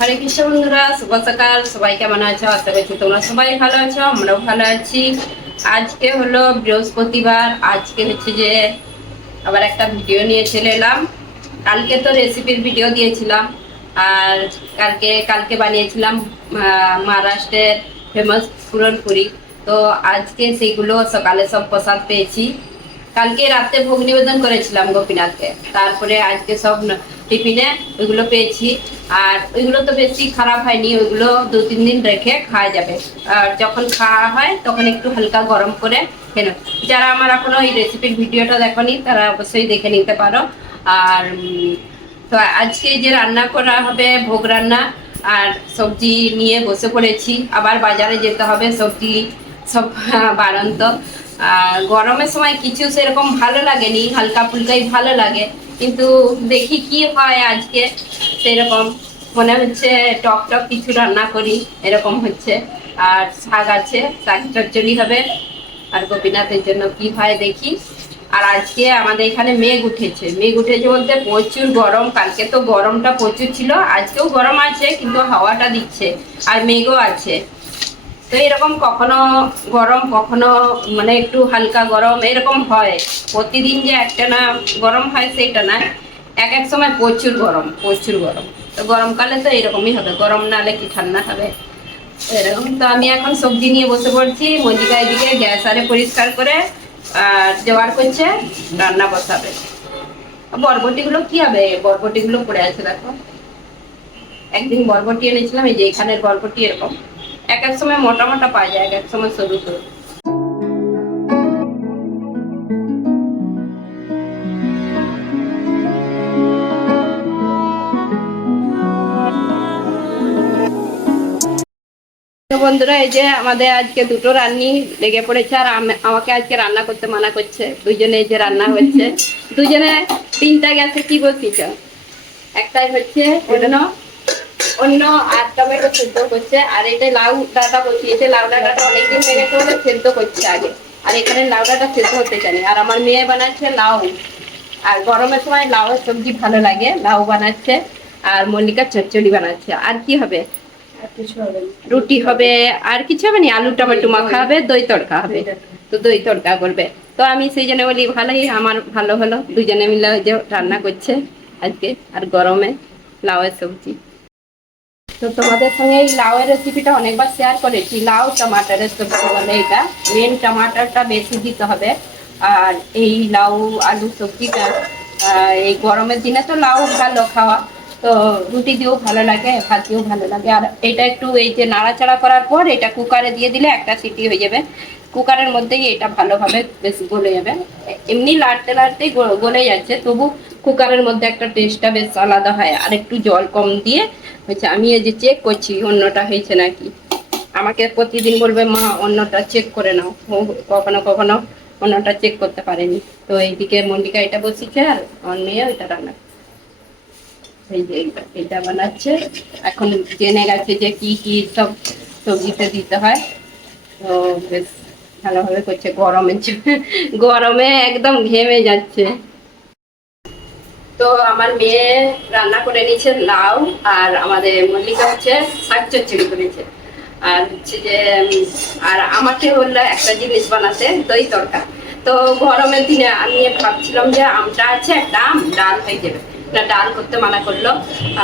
হরে কৃষ্ণ বন্ধুরা, শুভ সকাল। সবাই কেমন আছো? আশা করছি তোমরা সবাই ভালো আছো, আমরাও ভালো আছি। আজকে হলো বৃহস্পতিবার। আজকে হচ্ছে যে আবার একটা ভিডিও নিয়ে চলে এলাম। কালকে তো রেসিপির ভিডিও দিয়েছিলাম। আর কালকে কালকে বানিয়েছিলাম মহারাষ্ট্রের ফেমাস পুরনপুরি। তো আজকে সেইগুলো সকালে সব প্রসাদ পেয়েছি। কালকে রাতে ভোগ নিবেদন করেছিলাম গোপীনাথকে। তারপরে আজকে সব টিফিনে ওইগুলো পেয়েছি। আর ওইগুলো তো বেশি খারাপ হয়নি, ওইগুলো দু তিন দিন রেখে খাওয়া যাবে। আর যখন খাওয়া হয় তখন একটু হালকা গরম করে কেন যারা আমার এখনও এই রেসিপির ভিডিওটা দেখনি, তারা অবশ্যই দেখে নিতে পারো। আর তো আজকে যে রান্না করা হবে, ভোগ রান্না আর সবজি নিয়ে বসে পড়েছি। আবার বাজারে যেতে হবে, সবজি সব বাড়ন্ত। আর গরমের সময় কিছু সেরকম ভালো লাগেনি, হালকা ফুলকাই ভালো লাগে। কিন্তু দেখি কি হয় আজকে, সেরকম মনে হচ্ছে টক টক কিছু রান্না করি, এরকম হচ্ছে। আর শাক আছে, শাক চচ্চড়ি হবে, আর গোপীনাথের জন্য কি হয় দেখি। আর আজকে আমাদের এখানে মেঘ উঠেছে মেঘ উঠেছে বলতে প্রচুর গরম, কালকে তো গরমটা প্রচুর ছিল, আজকেও গরম আছে, কিন্তু হাওয়াটা দিচ্ছে, আর মেঘও আছে। তো এরকম কখনো গরম, কখনো মানে একটু হালকা গরম, এরকম হয়। প্রতিদিন যে একটা না গরম হয় সেইটা না। এক এক সময় প্রচুর গরম প্রচুর গরম। তো গরমকালে তো এরকমই হবে, গরম না হলে কি ঠান্ডা হবে? এরকম। তো আমি এখন সবজি নিয়ে বসে পড়ছি মজিকা এদিকে গ্যাস আরে পরিষ্কার করে আর জোগাড় করছে, রান্না বসাবে। বরবটিগুলো কি হবে? বরবটিগুলো পড়ে আছে, দেখো। একদিন বরবটি এনেছিলাম, এই যে এখানের বরবটি এরকম। এক এক সময় মোটা মোটা পাওয়া যায়, এক এক সময় সরু সরু। বন্ধুরা, এই যে আমাদের আজকে দুটো রান্নি লেগে পড়েছে, আর আম- আমাকে আজকে রান্না করতে মানা করছে। দুজনে এই যে রান্না হচ্ছে। দুজনে তিনটা গ্যাসে কি বলছিস একটাই হচ্ছে অন্য আর টমেটো সেদ্ধ করছে আর এটা লাউ ডাটা বসিয়েছে লাউ ডাটাটা অনেকদিন হয়ে গেছে বলে সেদ্ধ করছে আগে। আর এখানে লাউ ডাটা সেদ্ধ হতে জানি। আর আমার মেয়ে বানাচ্ছে লাউ। আর গরমের সময় লাউয়ের সবজি ভালো লাগে লাউ বানাচ্ছে আর মল্লিকা চচ্চড়ি বানাচ্ছে। আর কি হবে? রুটি হবে আর কিছু হবে না। আলু টমেটো মাখা হবে দই তড়কা হবে। তো দই তড়কা করবে। তো আমি সেই জন্য বলি ভালোই আমার ভালো হলো। দুজনে মিলে যে রান্না করছে আজকে। আর গরমে লাউয়ের সবজি। তো তোমাদের সঙ্গে এই লাউয়ের রেসিপিটা অনেকবার শেয়ার করেছি। লাউ টমাটারের সবজি বলে এটা। মেন টমাটারটা বেশি দিতে হবে। আর এই লাউ, আলু, সবজিটা এই গরমের দিনে তো লাউ ভালো খাওয়া। তো রুটি দিয়েও ভালো লাগে, ভাত ভালো লাগে। আর এটা একটু এই যে নাড়াচাড়া করার পর এটা কুকারে দিয়ে দিলে একটা সিটি হয়ে যাবে। কুকারের মধ্যেই এটা ভালোভাবে বেশ গলে যাবে। এমনি লাড়তে লাড়তেই গলে যাচ্ছে। তবু কুকারের মধ্যে একটা টেস্টটা বেশ আলাদা হয়, আর একটু জল কম দিয়ে হচ্ছে আমি এই যে চেক করছি অন্যটা হয়েছে নাকি। আমাকে প্রতিদিন বলবে, মা, অন্যটা চেক করে নাও। কখনো কখনো অন্যটা চেক করতে পারেনি। তো এইদিকে মল্লিকা এটা বসিয়েছে আর আমার মেয়ে ওইটা রান্না এই যে এটা বানাচ্ছে। এখন জেনে গেছে যে কি কি সব সবজিতে দিতে হয়। তো বেশ ভালোভাবে করছে, গরমে গরমে একদম ঘেমে যাচ্ছে। তো আমার মেয়ে রান্না করে নিয়েছে লাউ আর আমাদের মল্লিকা হচ্ছে শাক চচ্চড়ি করেছে। আর হচ্ছে যে আর আমাকে হলো একটা জিনিস বানাতে দই তড়কা তো গরমের দিনে আমি ভাবছিলাম যে আমটা আছে একটা, আম, ডাল হয়ে যাবে। না, ডাল করতে মানা করল,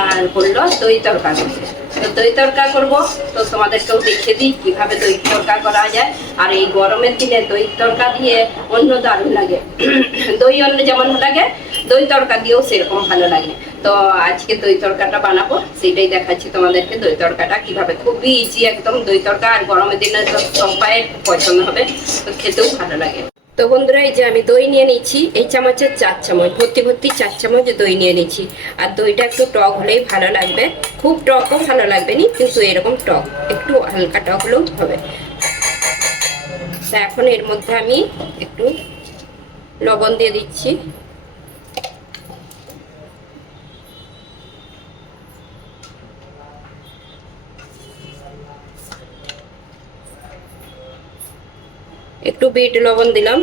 আর বলল দই করতে তো দই তরকা করব, তো তোমাদেরকেও দেখে দিই কীভাবে দই তরকা করা যায়। আর এই গরমের দিনে দই তরকা দিয়ে অন্য দারুণ লাগে। দই অন্য যেমন লাগে দই তড়কা দিয়েও সেরকম ভালো লাগে। তো আজকে দই তড়কাটা বানাবো সেটাই দেখাচ্ছি তোমাদেরকে দই তড়কাটা কীভাবে। খুবই ইজি একদম দই তড়কা, আর গরমের দিনে তো সবাই পছন্দ হবে, তো খেতেও ভালো লাগে। তো বন্ধুরা, এই যে আমি দই নিয়ে নিচ্ছি এই চামচের চার চামচ, ভর্তি ভর্তি চার চামচ দই নিয়ে নিচ্ছি আর দইটা একটু টক হলেই ভালো লাগবে। খুব টকও ভালো লাগবে নি, কিন্তু এরকম টক, একটু হালকা টক হলেও হবে। তা এখন এর মধ্যে আমি একটু লবণ দিয়ে দিচ্ছি। একটু বিট লবণ দিলাম।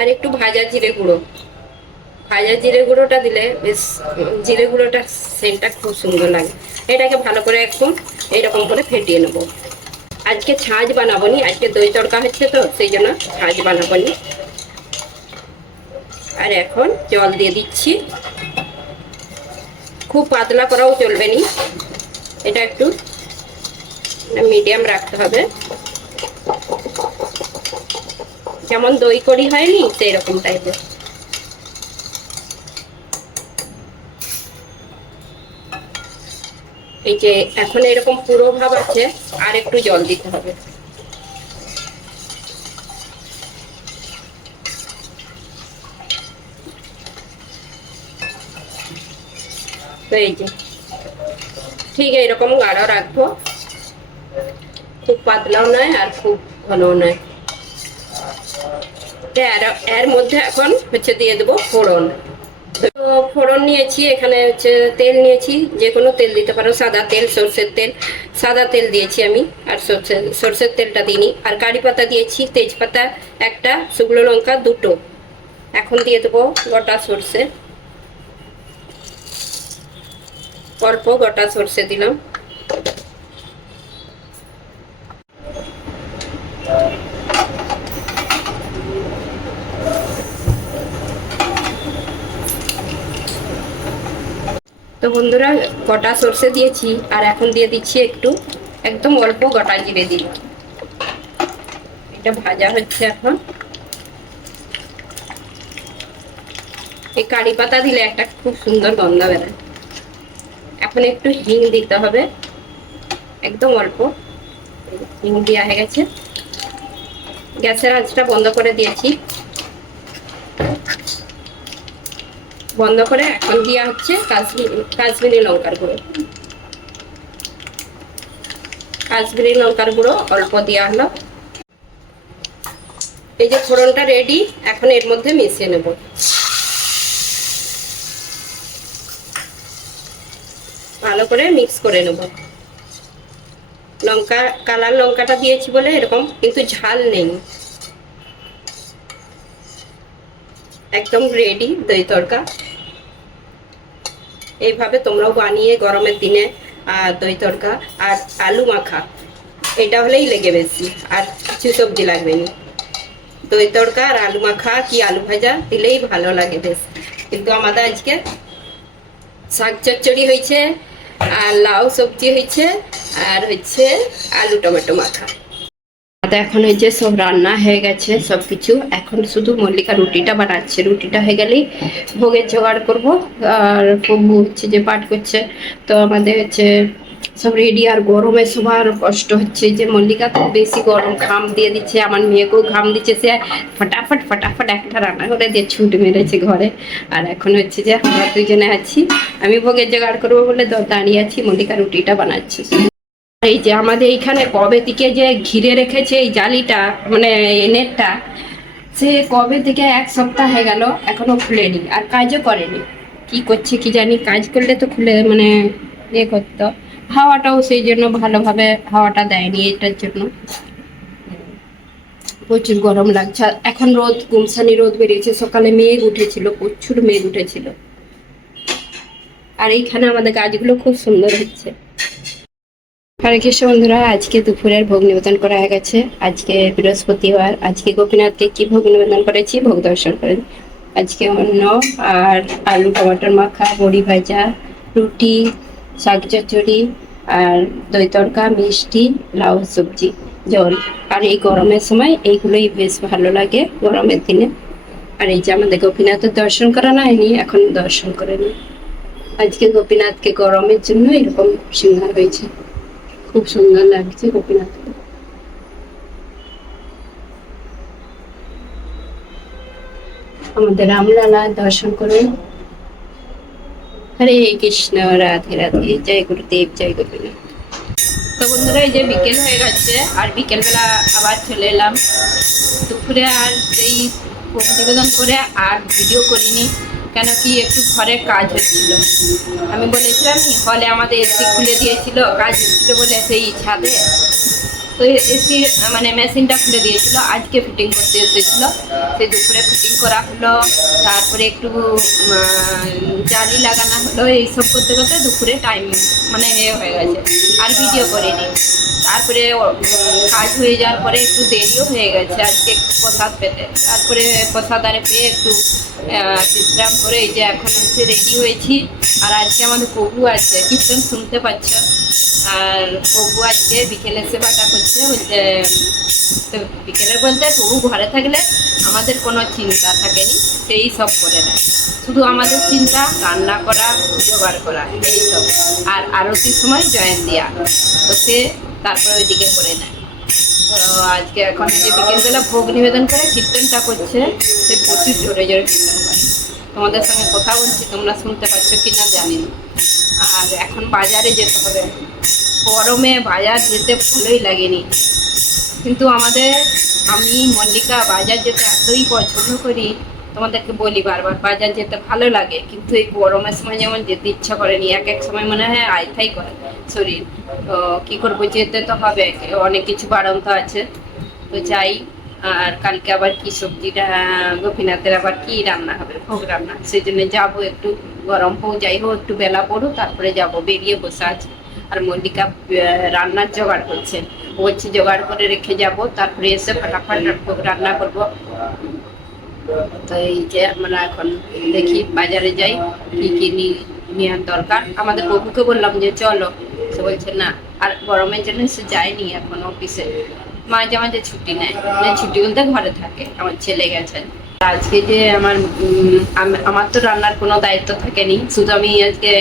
আর একটু ভাজা জিরে গুঁড়ো। ভাজা জিরে গুঁড়োটা দিলে বেশ, জিরে গুঁড়োটার সেন্টটা খুব সুন্দর লাগে। এটাকে ভালো করে একটু এইরকম করে ফেটিয়ে নেব। আজকে ছাঁচ বানাবো নি আজকে দই তড়কা হচ্ছে তো, সেই জন্য ছাঁচ বানাবো নি আর এখন জল দিয়ে দিচ্ছি। খুব পাতলা করাও চলবে নি। এটা একটু মিডিয়াম রাখতে হবে। যেমন দই করি হয়নি সেই রকম টাইপের এই যে এখন এরকম পুরো ভাব আছে, আর একটু জল দিতে হবে। তো এই যে, ঠিক এরকম গাঢ় রাখব। খুব পাতলাও নয় আর খুব ঘনও নয়। এর- এর মধ্যে এখন হচ্ছে দিয়ে দেবো ফোড়ন। তো ফোড়ন নিয়েছি, এখানে হচ্ছে তেল নিয়েছি যে কোনো তেল দিতে পারো, সাদা তেল, সর্ষের তেল। সাদা তেল দিয়েছি আমি, আর সর্ষে, সর্ষের তেলটা দিইনি। আর কারি পাতা দিয়েছি, তেজপাতা একটা, শুকনো লঙ্কা দুটো। এখন দিয়ে দেবো গোটা সর্ষে। অল্প গোটা সর্ষে দিলাম। তো বন্ধুরা গোটা সর্ষে দিয়েছি, আর এখন দিয়ে দিচ্ছি একটু, একদম অল্প গোটা জিরে দিই এটা ভাজা হচ্ছে এখন। এই কারি পাতা দিলে একটা খুব সুন্দর গন্ধ বেরোয়। এখন একটু হিং দিতে হবে। একদম অল্প। হিং দেওয়া হয়ে গেছে। গ্যাসের আঁচটা বন্ধ করে দিয়েছি। বন্ধ করে এখন দেওয়া হচ্ছে কাশ্মীরি কাশ্মীরি লঙ্কার গুঁড়ো। কাশ্মীরি লঙ্কার গুঁড়ো অল্প দেওয়া হলো। এই যে ফোড়নটা রেডি এখন এর মধ্যে মিশিয়ে নেব। ভালো করে মিক্স করে নেব। লঙ্কা কালার লঙ্কাটা দিয়েছি বলে এরকম, কিন্তু ঝাল নেই। একদম রেডি দই তড়কা। এইভাবে তোমরাও বানিয়ে গরমের দিনে দই তড়কা আর আলু মাখা। এটা হলেই লেগে বেশি, আর কিছু সবজি লাগবে না। দই তড়কা আর আলু মাখা কি আলু ভাজা দিলেই ভালো লাগে বেশ। কিন্তু আমাদের আজকে শাক চচ্চড়ি হয়েছে আর লাউ সবজি হয়েছে, আর হচ্ছে আলু, টমেটো মাখা এখন এই যে সব রান্না হয়ে গেছে সব কিছু এখন শুধু মল্লিকা রুটিটা বানাচ্ছে। রুটিটা হয়ে গেলেই ভোগের জোগাড় করব। আর প্রভু হচ্ছে যে পাঠ করছে। তো আমাদের হচ্ছে সব রেডি আর গরমে সবার কষ্ট হচ্ছে যে মল্লিকা তো বেশি গরম ঘাম দিয়ে দিচ্ছে, আমার মেয়েকেও ঘাম দিচ্ছে, সে ফটাফট ফটাফট একটা রান্না করে দিয়ে ছুট মেরেছে ঘরে। আর এখন হচ্ছে যে আমরা দুজনে আছি, আমি ভোগের জোগাড় করব বলে দাঁড়িয়ে আছি, মল্লিকা রুটিটা বানাচ্ছি। এই যে আমাদের এইখানে কবে থেকে যে ঘিরে রেখেছে এই জালিটা মানে নেটটা, সে কবে থেকে এক সপ্তাহ হয়ে গেল এখনও খুলেনি, আর কাজও করেনি। কি করছে কি জানি, কাজ করলে তো খুলে মানে ইয়ে করতো। হাওয়াটাও সেই জন্য ভালোভাবে হাওয়াটা দেয়নি এটার জন্য। প্রচুর গরম লাগছে। এখন রোদ, গুমসানি রোদ বেরিয়েছে। সকালে মেঘ উঠেছিল, প্রচুর মেঘ উঠেছিল। আর এইখানে আমাদের গাছগুলো খুব সুন্দর হচ্ছে। হরে কৃষ্ণ বন্ধুরা, আজকে দুপুরের ভোগ নিবেদন করা হয়ে গেছে। আজকে বৃহস্পতিবার। আজকে গোপীনাথকে কি ভোগ নিবেদন করেছি? ভোগ দর্শন করেন আজকে অন্ন আর আলু, টমাটোর মাখা, বড়ি ভাজা, রুটি শাক চচ্চড়ি আর দই তড়কা মিষ্টি, লাউ, সবজি, জল। আর এই গরমের সময় এইগুলোই বেশ ভালো লাগে গরমের দিনে। আর এই যে আমাদের গোপীনাথের দর্শন করা হয়নি, এখন দর্শন করে নিই। আজকে গোপীনাথকে গরমের জন্য এরকম সিঙ্গার হয়েছে খুব সুন্দর লাগছে গোপীনাথ আমাদের রামলালা দর্শন করুন। হরে কৃষ্ণ, রাধে রাধে, জয় গুরুদেব, জয় গোপীনাথ তো বন্ধুরা, এই যে বিকেল হয়ে গেছে, আর বিকেলবেলা আবার চলে এলাম। দুপুরে আর এই প্রতিবেদন করে আর ভিডিও করিনি, কেন কি একটু ঘরে কাজ হচ্ছিল। আমি বলেছিলাম, হলে আমাদের এসি খুলে দিয়েছিল, কাজ হচ্ছিল বলে সেই ছাদে। তো এসি মানে মেশিনটা খুলে দিয়েছিল, আজকে ফিটিং করতে এসেছিল। সে দুপুরে ফিটিং করা হলো, তারপরে একটু জালি লাগানো হলো, এইসব করতে করতে দুপুরে টাইম মানে এ হয়ে গেছে। আর ভিডিও করিনি। তারপরে কাজ হয়ে যাওয়ার পরে একটু দেরিও হয়ে গেছে আজকে একটু প্রসাদ পেতে। তারপরে প্রসাদ আরে পেয়ে একটু বিশ্রাম করে এই যে এখন হচ্ছে রেডি হয়েছি। আর আজকে আমাদের প্রভু আছে, কীর্তন শুনতে পাচ্ছ? আর প্রভু আজকে বিকেলে সেবাটা করছে তো বিকেলের বলতে প্রভু ঘরে থাকলে আমাদের কোনো চিন্তা থাকেনি, সেই সব করে নেয় শুধু আমাদের চিন্তা, রান্না করা, জোগাড় করা, এই সব। আর আরতির সময় জয়েন দেওয়া তো সে তারপরে ওইদিকে করে নেয়। তো আজকে এখন যে বিকেলবেলা ভোগ নিবেদন করে কীর্তনটা করছে, সে প্রচুর জোরে জোরে কীর্তন করে। তোমাদের সঙ্গে কথা বলছি, তোমরা শুনতে পাচ্ছ কি না জানি না। আর এখন বাজারে যেতে হবে। গরমে বাজার যেতে ভালোই লাগেনি। কিন্তু আমাদের, আমি মল্লিকা বাজার যেতে এতই পছন্দ করি তোমাদেরকে বলি বারবার, বাজার যেতে ভালো লাগে, কিন্তু এই গরমের সময় যেমন যেতে ইচ্ছা করেনি এক এক সময় মনে হয় আইথাই করে শরীর। তো কী করব, যেতে তো হবে, অনেক কিছু বাড়ন্ত আছে। তো যাই, আর কালকে আবার কি সবজিটা গোপীনাথের আবার কি রান্না হবে, ভোগ রান্না সেই জন্য যাব একটু গরম হোক, যাই হোক, একটু বেলা পড়ো তারপরে যাব, বেরিয়ে বসে আছে। আর মল্লিকা রান্নার জোগাড় করছে হচ্ছে জোগাড় করে রেখে যাব, তারপরে এসে ফাটাফাট রান্না করব। তো এই যে আমরা এখন দেখি বাজারে যাই, কি কি নেওয়ার দরকার। আমাদের প্রভুকে বললাম যে চলো। সে বলছে, না। আর গরমের জন্য সে যায়নি এখন অফিসে মাঝে মাঝে ছুটি নেয়। মানে ছুটি বলতে ঘরে থাকে, আমার ছেলে গেছে। আজকে যে আমার আমার তো রান্নার কোনো দায়িত্ব থাকেনি। শুধু আমি আজকে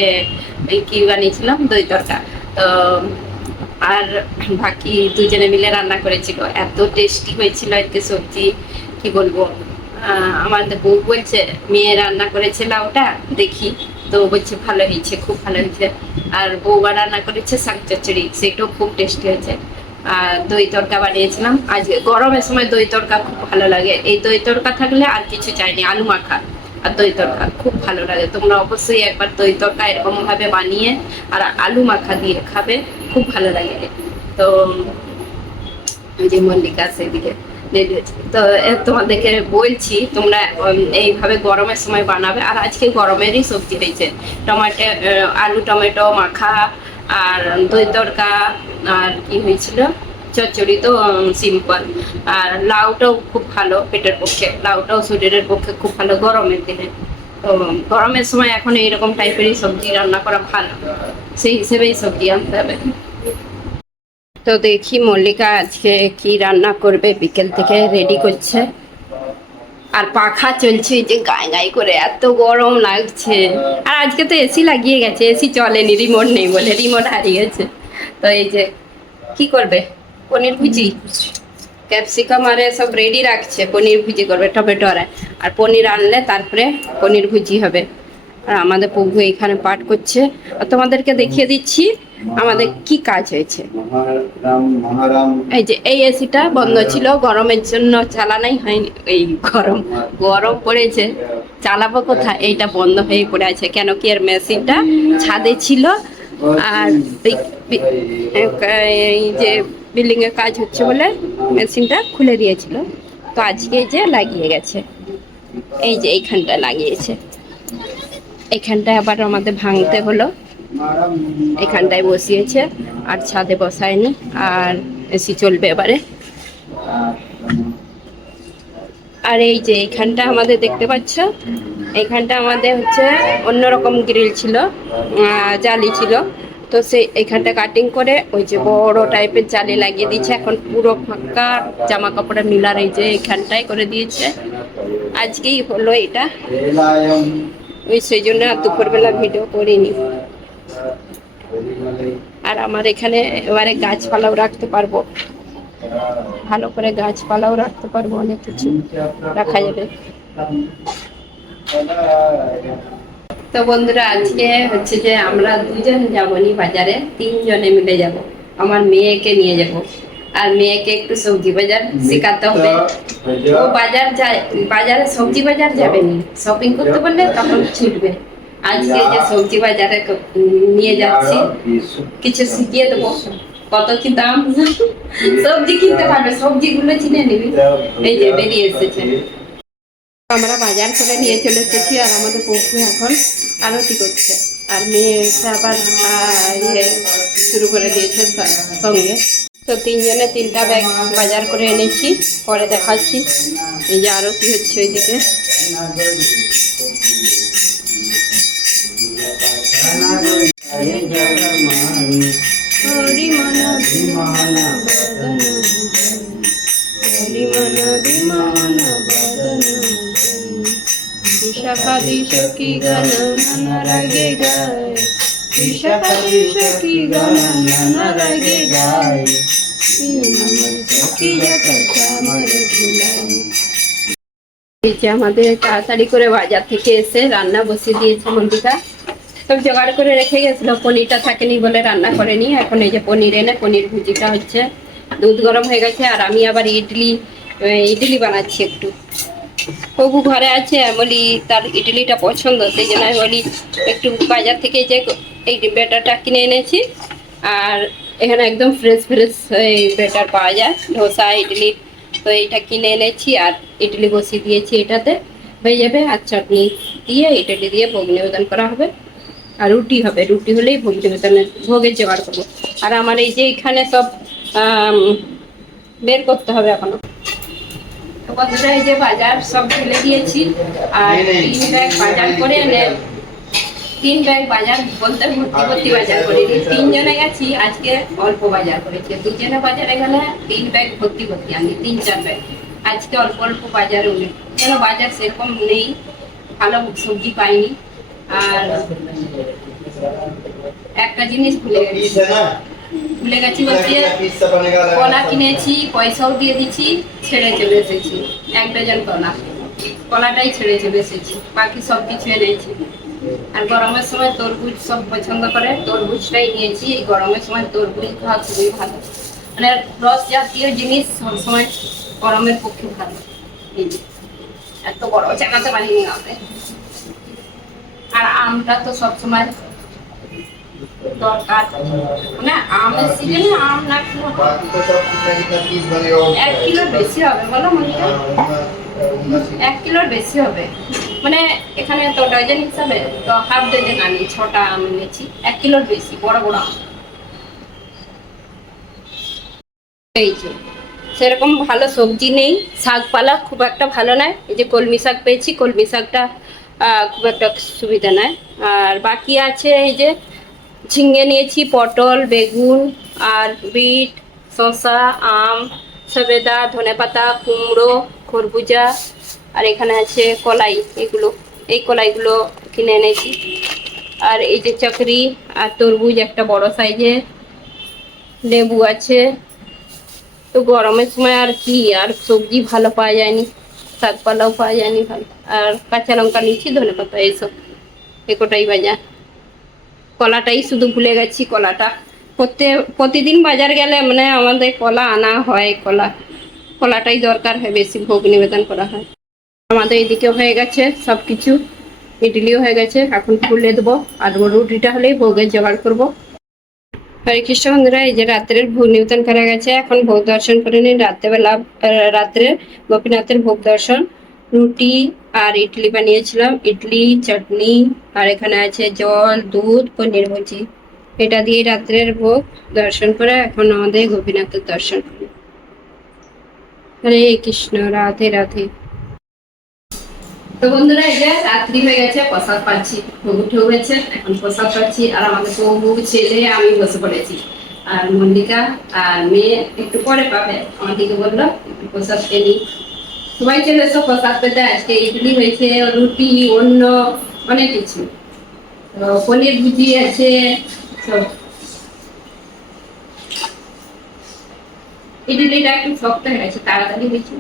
কি বানিয়েছিলাম, দই তরকা। তো, আর বাকি দুজনে মিলে রান্না করেছিল এত টেস্টি হয়েছিল আজকে সবজি, কি বলব? আমাদের বউ বলছে, মেয়ে রান্না করেছিল ওটা, দেখি। তো বলছে, ভালো হয়েছে, খুব ভালো হয়েছে। আর বৌবা রান্না করেছে শাক চচ্চড়ি, সেটাও খুব টেস্টি হয়েছে। আর দই তড়কা বানিয়েছিলাম। আজকে গরমের সময় দই তড়কা খুব ভালো লাগে। এই দই তড়কা থাকলে আর কিছু চাইনি, আলু মাখা আর দই তড়কা খুব ভালো লাগে। তোমরা অবশ্যই একবার দই তড়কা এরকমভাবে বানিয়ে আর আলু মাখা দিয়ে খাবে, খুব ভালো লাগে। তো যে মল্লিকা সেদিকে। তো তোমাদেরকে বলছি, তোমরা এইভাবে গরমের সময় বানাবে। আর আজকে গরমেরই সবজি হয়েছে। টমেটো আলু, টমেটো, মাখা, আর দই তড়কা, আর কি হয়েছিল? চচ্চড়ি তো সিম্পল আর লাউটাও খুব ভালো পেটের পক্ষে। লাউটাও শরীরের পক্ষে খুব ভালো গরমের দিনে। তো, গরমের সময় এখন এইরকম টাইপেরই সবজি রান্না করা ভালো। সেই হিসেবেই সবজি আনতে হবে। তো দেখি মল্লিকা আজকে কি রান্না করবে, বিকেল থেকে রেডি করছে। আর পাখা চলছে যে গায়ে গায়ে করে এত গরম লাগছে। আর আজকে তো এসি লাগিয়ে গেছে এসি চলেনি রিমোট নেই বলে রিমোট হারিয়ে গেছে তো এই যে, কি করবে? পনির ভুজি? ক্যাপসিকাম আর সব রেডি রাখছে, পনির ভুজি করবে, টমেটো আর আর পনির আনলে তারপরে পনির ভুজি হবে। আর আমাদের প্রভু এখানে পাঠ করছে। আর তোমাদেরকে দেখিয়ে দিচ্ছি আমাদের কি কাজ হয়েছে। এই যে এই এসিটা বন্ধ ছিল গরমের জন্য চালানাই হয়নি। এই গরম গরম পড়েছে। চালাবো কোথায়? এইটা বন্ধ হয়ে পড়ে আছে। কেন কি এর মেশিনটা ছাদে ছিল। আর এই- যে বিল্ডিং এর কাজ হচ্ছে বলে মেশিনটা খুলে দিয়েছিল। তো আজকে যে লাগিয়ে গেছে। এই যে এইখানটা লাগিয়েছে। এখানটায় আবার আমাদের ভাঙতে হলো। এখানটায় বসিয়েছে, আর ছাদে বসায়নি, আর এসি চলবে এবারে। আর এই যে এইখানটা আমাদের দেখতে পাচ্ছ এইখানটা আমাদের হচ্ছে অন্যরকম গ্রিল ছিল জালি ছিল। তো সেই এইখানটা কাটিং করে ওই যে বড় টাইপের জালি লাগিয়ে দিয়েছে, এখন পুরো ফাঁকা জামা কাপড়ের মিলার এই যে এইখানটাই করে দিয়েছে। আজকেই হলো এটা। ওই সেই জন্য আর দুপুরবেলা ভিডিও করিনি। আর আমার এখানে এবারে গাছপালাও রাখতে পারব। ভালো করে গাছপালাও রাখতে পারব, অনেক কিছু রাখা যাবে। তো বন্ধুরা, আজকে হচ্ছে যে আমরা দুজন যাবনি বাজারে, তিনজনে মিলে যাব। আমার মেয়েকে নিয়ে যাব। আর মেয়েকে একটু সবজি বাজার শেখাতে হবে। ও বাজার যায় বাজারে সবজি বাজার যাবে নি। শপিং করতে বললে তখন ছুটবে। আজকে যে সবজি বাজারে নিয়ে যাচ্ছি কিছু। শিখিয়ে দেবো। কত কি দাম? সবজি কিনতে পারবে সবজিগুলো চিনে নিবি। এই যে বেরিয়ে এসেছে। আমরা বাজার করে নিয়ে চলে এসেছি আর আমাদের পপু এখন আরতি করছে। আর মেয়ে আবার ইয়ে শুরু করে দিয়েছে সঙ্গে। তো তিনজনে তিনটা ব্যাগ বাজার করে এনেছি, পরে দেখাচ্ছি। এই যে আরতি হচ্ছে ওইদিকে। বদন। বিশাখাদিশ কি গণ রাগে গায়। এই যে আমাদের তাড়াতাড়ি করে বাজার থেকে এসে রান্না বসিয়ে দিয়েছে মন্দিকা সব জোগাড় করে রেখে গেছিল, পনিরটা থাকেনি বলে রান্না করেনি। এখন এই যে পনির এনে, পনির ভুজিটা হচ্ছে। দুধ গরম হয়ে গেছে আর আমি আবার ইডলি ইডলি বানাচ্ছি একটু। প্রভু ঘরে আছে বলি তার ইডলিটা পছন্দ, সেই জন্য আমি বলি একটু বাজার থেকে যে এই বেটারটা কিনে এনেছি। আর এখানে একদম ফ্রেশ ফ্রেশ এই বেটার পাওয়া যায়। ধোসা ইডলি তো এইটা কিনে এনেছি আর ইডলি বসিয়ে দিয়েছি এটাতে। হয়ে যাবে আর চাটনি দিয়ে ইডলি দিয়ে ভোগ নিবেদন করা হবে। আর রুটি হবে। রুটি হলেই ভোগ নিবেদনের ভোগের জোগাড় করব। আর আমার এই যে এখানে সব বের করতে হবে এখনও। বন্ধুরা এই যে বাজার সব ফেলে দিয়েছি। আর তিন ব্যাগ বাজার করে এনে তিন ব্যাগ বাজার বলতে ভর্তি ভর্তি বাজার করে দিই তিনজনে গেছি আজকে অল্প বাজার করেছে। দুজনে বাজারে গেলে তিন ব্যাগ ভর্তি ভর্তি আমি তিন চার ব্যাগ আজকে অল্প অল্প বাজার উনি। কেন বাজার সেরকম নেই ভালো সবজি পাইনি। আর একটা জিনিস ভুলে গেছি। ভুলে গেছি বলতে কলা কিনেছি পয়সাও দিয়ে দিচ্ছি ছেড়ে চলে এসেছি। এক ডজন কলা। কলাটাই ছেড়ে চলে এসেছি বাকি সব কিছু এনেছি। আর গরমের সময় তরমুজ সব পছন্দ করে। তরমুজটাই নিয়েছি, এই গরমের সময় তরমুজ খাওয়া খুবই ভালো। মানে রস জাতীয় জিনিস সবসময় গরমের পক্ষে ভালো। এই এত বড় চাকাতে পারিনি আমাদের আর আমটা তো সবসময় মানে এক কিলোর বেশি হবে, বলো মনিকা। এক কিলোর বেশি হবে। মানে এখানে তো ডজন হিসাবে তো হাফ ডজন আনি ছটা আম এনেছি এক কিলোর বেশি, বড় বড় আম। এই যে, সেরকম ভালো সবজি নেই। শাকপালা খুব একটা ভালো নয়। এই যে কলমি শাক পেয়েছি, কলমি শাকটা খুব একটা সুবিধা নয়। আর বাকি আছে এই যে ঝিঙ্গে নিয়েছি, পটল, বেগুন, আর বিট, শসা, আম, সবেদা, ধনেপাতা, কুমড়ো, খরবুজা আর এখানে আছে কলাই, এগুলো। এই কলাইগুলো কিনে এনেছি। আর এই যে চাকরি আর তরমুজ একটা বড় সাইজের। লেবু আছে। তো গরমের সময় আর কি, আর সবজি ভালো পাওয়া যায়নি, শাকপালাও পাওয়া যায়নি ভালো। আর কাঁচা লঙ্কা নিচ্ছি ধনে পাতা এইসব একটাই বাজার। কলাটাই শুধু ভুলে গেছি, কলাটা। প্রত্যেক প্রতিদিন বাজার গেলে মানে আমাদের কলা আনা হয়, কলা। কলাটাই দরকার হয়, বেশি ভোগ নিবেদন করা হয়। আমাদের এদিকে হয়ে গেছে সব কিছু ইডলিও হয়ে গেছে, এখন খুলে দেবো। আর রুটিটা হলেই ভোগের জোগাড় করব। হরে কৃষ্ণ বন্ধুরা, এই যে রাত্রের ভোগ নিবেদন করা গেছে। এখন ভোগ দর্শন করে নিন। রাত্রেবেলা রাত্রে গোপীনাথের ভোগ দর্শন। রুটি আর ইডলি বানিয়েছিলাম। ইডলি, চাটনি আর এখানে আছে জল, দুধ, পনির ভুজি। এটা দিয়ে রাত্রের ভোগ দর্শন করে এখন আমাদের গোপীনাথের দর্শন করি। হরে কৃষ্ণ, রাধে রাধে। তো বন্ধুরা, এই যে রাত্রি হয়ে গেছে, প্রসাদ পাচ্ছি ভোগ এখন প্রসাদ পাচ্ছি, আর আমাদের বউ ছেলে, আমি বসে পড়েছি। আর মল্লিকা আর মেয়ে একটু পরে পাবে আমার দিকে বলল, একটু প্রসাদ নিই। সবাই চলে এসো, প্রসাদ পেতে। আজকে ইডলি হয়েছে, রুটি অন্য অনেক কিছু। তো পনির ভুজি আছে ইডলিটা একটু শক্ত হয়ে গেছে, তাড়াতাড়ি হয়েছে।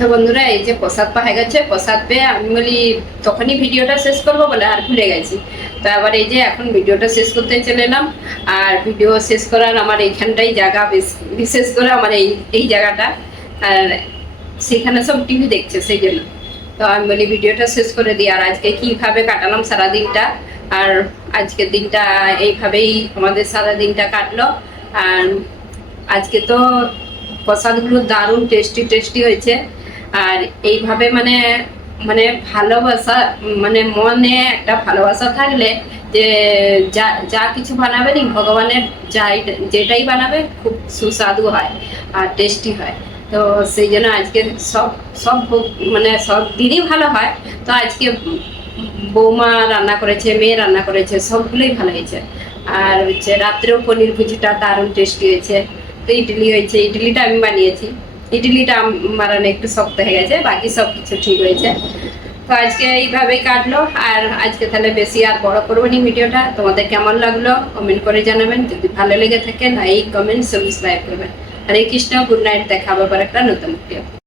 তো বন্ধুরা, এই যে প্রসাদ পাওয়া গেছে, প্রসাদ পেয়ে আমি বলি, তখনই ভিডিওটা শেষ করব বলে আর ভুলে গেছি। তো আবার এই যে এখন ভিডিওটা শেষ করতে চলে এলাম। আর ভিডিও শেষ করার আমার এইখানটাই জায়গা, বেশ- বিশেষ করে আমার এই এই জায়গাটা। আর সেখানে সব টিভি দেখছে, সেই জন্য। তো আমি বলি, ভিডিওটা শেষ করে দিই। আর আজকে কীভাবে কাটালাম সারা দিনটা আর আজকের দিনটা এইভাবেই আমাদের সারা দিনটা কাটলো। আর আজকে তো প্রসাদগুলো দারুণ টেস্টি টেস্টি হয়েছে। আর এইভাবে মানে মানে ভালোবাসা মানে মনে একটা ভালোবাসা থাকলে যে যা যা কিছু বানাবে নি, ভগবানের যাই, যেটাই বানাবে, খুব সুস্বাদু হয় আর টেস্টি হয়। তো সেই জন্য আজকে সব সব মানে সব দিনই ভালো হয়। তো আজকে বৌমা রান্না করেছে, মেয়ে রান্না করেছে, সবগুলোই ভালো হয়েছে। আর হচ্ছে রাত্রেও পনির ভুজিটা দারুণ টেস্টি হয়েছে। তো ইডলি হয়েছে, ইডলিটা আমি বানিয়েছি। ইডলিটা আমার একটু শক্ত হয়ে গেছে, বাকি সব কিছু ঠিক হয়েছে। তো আজকে এইভাবেই কাটলো, আর আজকে তাহলে বেশি আর বড় করব নি ভিডিওটা। তোমাদের কেমন লাগল কমেন্ট করে জানাবেন। যদি ভালো লেগে থাকে লাইক কমেন্ট সাবস্ক্রাইব করবেন। হরে কৃষ্ণ গুড নাইট দেখাবো আবার একটা নতুন ভিডিও